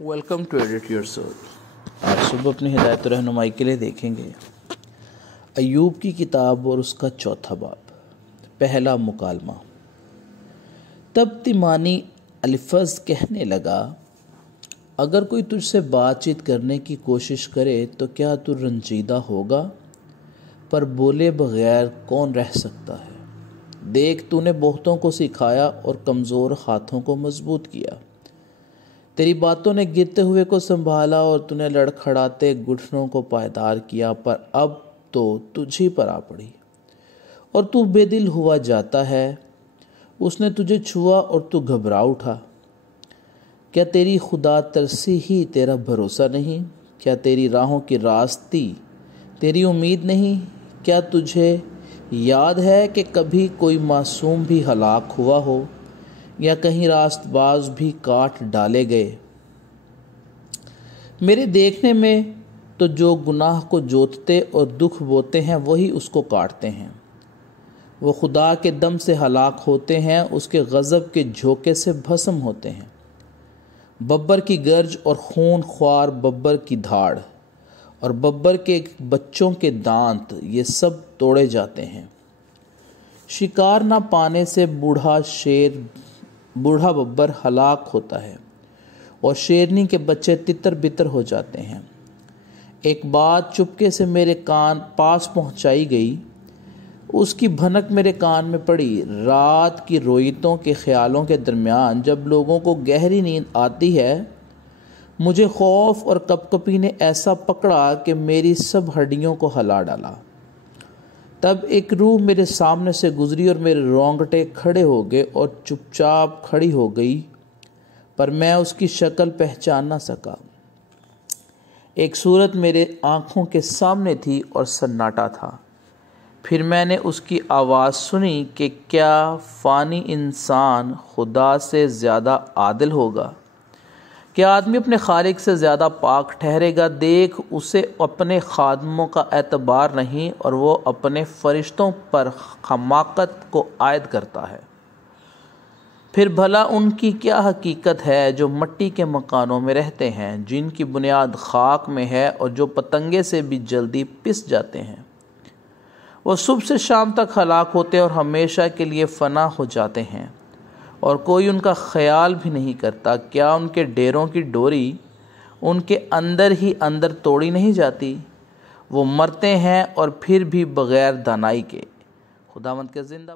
Welcome to edit your soul. آج صبح اپنی ہدایت و رہنمائی کے لیے دیکھیں گے ایوب کی کتاب اور اس کا 4 باب۔ پہلا مکالمہ۔ تب تیمانی الفظ کہنے لگا، اگر کوئی تجھ سے بات چیت کرنے کی کوشش کرے تو کیا تو رنجیدہ ہوگا؟ پر بولے بغیر کون رہ سکتا ہے؟ دیکھ، تو نے بہتوں کو سکھایا اور کمزور ہاتھوں کو مضبوط کیا۔ تیری باتوں نے گرتے ہوئے کو سنبھالا اور تو نے لڑکھڑاتے گھٹنوں کو پائیدار کیا، پر اب تو تجھی پر آ پڑی اور تو بے دل ہوا جاتا ہے۔ اس نے تجھے چھوا اور تو گھبرا اٹھا۔ کیا تیری خدا ترسی ہی تیرا بھروسہ نہیں؟ کیا تیری راہوں کی راستی تیری امید نہیں؟ کیا تجھے یاد ہے کہ کبھی کوئی معصوم بھی ہلاک ہوا ہو یا کہیں راست باز بھی کاٹ ڈالے گئے؟ میرے دیکھنے میں تو جو گناہ کو جوتتے اور دکھ بوتے ہیں وہی اس کو کاٹتے ہیں۔ وہ خدا کے دم سے ہلاک ہوتے ہیں، اس کے غضب کے جھونکے سے بھسم ہوتے ہیں۔ ببر کی گرج اور خون خوار ببر کی دھاڑ اور ببر کے بچوں کے دانت، یہ سب توڑے جاتے ہیں۔ شکار نہ پانے سے بوڑھا ببر ہلاک ہوتا ہے اور شیرنی کے بچے تتر بتر ہو جاتے ہیں۔ ایک بات چپکے سے میرے کان پاس پہنچائی گئی، اس کی بھنک میرے کان میں پڑی۔ رات کی رویتوں کے خیالوں کے درمیان جب لوگوں کو گہری نیند آتی ہے، مجھے خوف اور کپکپی نے ایسا پکڑا کہ میری سب ہڈیوں کو ہلا ڈالا۔ تب ایک روح میرے سامنے سے گزری اور میرے رونگٹے کھڑے ہو گئے اور چپ چاپ کھڑی ہو گئی، پر میں اس کی شکل پہچان نہ سکا۔ ایک صورت میرے آنکھوں کے سامنے تھی اور سناٹا تھا۔ پھر میں نے اس کی آواز سنی کہ کیا فانی انسان خدا سے زیادہ عادل ہوگا؟ کیا آدمی اپنے خالق سے زیادہ پاک ٹھہرے گا؟ دیکھ، اسے اپنے خادموں کا اعتبار نہیں اور وہ اپنے فرشتوں پر حماقت کو عائد کرتا ہے۔ پھر بھلا ان کی کیا حقیقت ہے جو مٹی کے مکانوں میں رہتے ہیں، جن کی بنیاد خاک میں ہے اور جو پتنگے سے بھی جلدی پس جاتے ہیں؟ وہ صبح سے شام تک ہلاک ہوتے اور ہمیشہ کے لیے فنا ہو جاتے ہیں، اور کوئی ان کا خیال بھی نہیں کرتا۔ کیا ان کے ڈیروں کی ڈوری ان کے اندر ہی اندر توڑی نہیں جاتی؟ وہ مرتے ہیں اور پھر بھی بغیر دانائی کے۔ خداوند کے زندہ